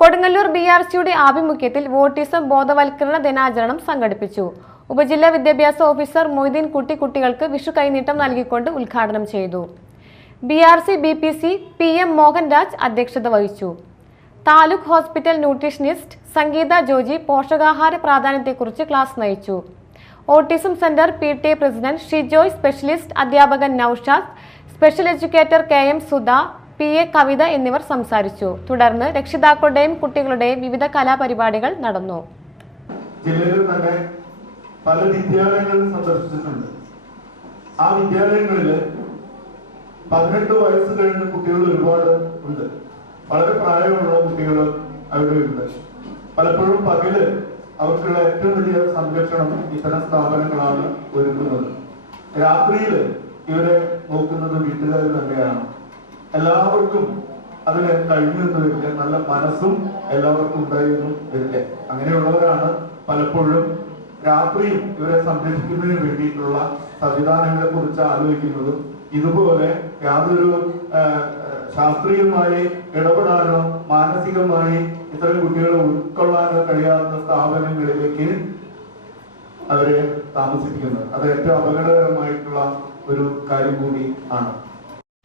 കൊടുങ്ങല്ലൂർ BRCയുടെ ആഭിമുഖ്യത്തിൽ ഓട്ടിസം ബോധവൽക്കരണ ദിനാചരണം സംഘടിപ്പിച്ചു. ഉപജില്ലാ വിദ്യാഭ്യാസ ഓഫീസർ മൊയ്തീൻ കുട്ടികൾക്ക് വിഷു കൈനീട്ടം നൽകിക്കൊണ്ട് ഉദ്ഘാടനം ചെയ്തു. BRC BPC PM മോഹൻരാജ് അധ്യക്ഷത വഹിച്ചു. താലൂക്ക് ഹോസ്പിറ്റൽ ന്യൂട്രീഷനിസ്റ്റ് സംഗീത ജോജി പോഷകാഹാര പ്രാധാന്യത്തെക്കുറിച്ച് ക്ലാസ് നയിച്ചു. Autism centre PTA president Shijoy, specialist അധ്യാപകൻ Noushad, special educator KM Sudha, PA Kavitha എന്നിവർ സംസാരിച്ചു. തുടർന്ന് രക്ഷിതാക്കളുടെയും കുട്ടികളുടെയും വിവിധ കലാപരിപാടികൾ നടന്നു. ജില്ലയിൽ തന്നെ പല വിദ്യാലയങ്ങളും സന്ദർശിച്ചിട്ടുണ്ട്. ആ വിദ്യാലയങ്ങളിൽ 18 വയസ്സ് കഴിഞ്ഞ കുട്ടികൾ ഒരുപാട് ഉണ്ട്. വളരെ പ്രായമുള്ള കുട്ടികൾ അവിടെ ഉണ്ട്. പലപ്പോഴും പകല് അവർക്കുള്ള ഏറ്റവും വലിയ സംരക്ഷണം ഇത്തരം സ്ഥാപനങ്ങളാണ് ഒരുക്കുന്നത്. രാത്രിയിൽ ഇവരെ നോക്കുന്നത് വീട്ടുകാർ തന്നെയാണ്. എല്ലാവർക്കും അതിന് കഴിഞ്ഞെന്ന് വരില്ല, നല്ല മനസ്സും എല്ലാവർക്കും ഉണ്ടായിരുന്നു വരില്ല. അങ്ങനെയുള്ളവരാണ് പലപ്പോഴും രാത്രിയും ഇവരെ സംരക്ഷിക്കുന്നതിന് വേണ്ടിയിട്ടുള്ള സംവിധാനങ്ങളെ കുറിച്ച് ആലോചിക്കുന്നതും ഇതുപോലെ യാതൊരു ശാസ്ത്രീയമായി ഇടപെടാനോ മാനസികമായി ഇത്തരം കുട്ടികളെ ഉൾക്കൊള്ളാനോ കഴിയാത്ത സ്ഥാപനങ്ങളിലേക്ക് അവരെ താമസിപ്പിക്കുന്നത്. അത് ഏറ്റവും അപകടകരമായിട്ടുള്ള ഒരു കാര്യം കൂടി ആണ്.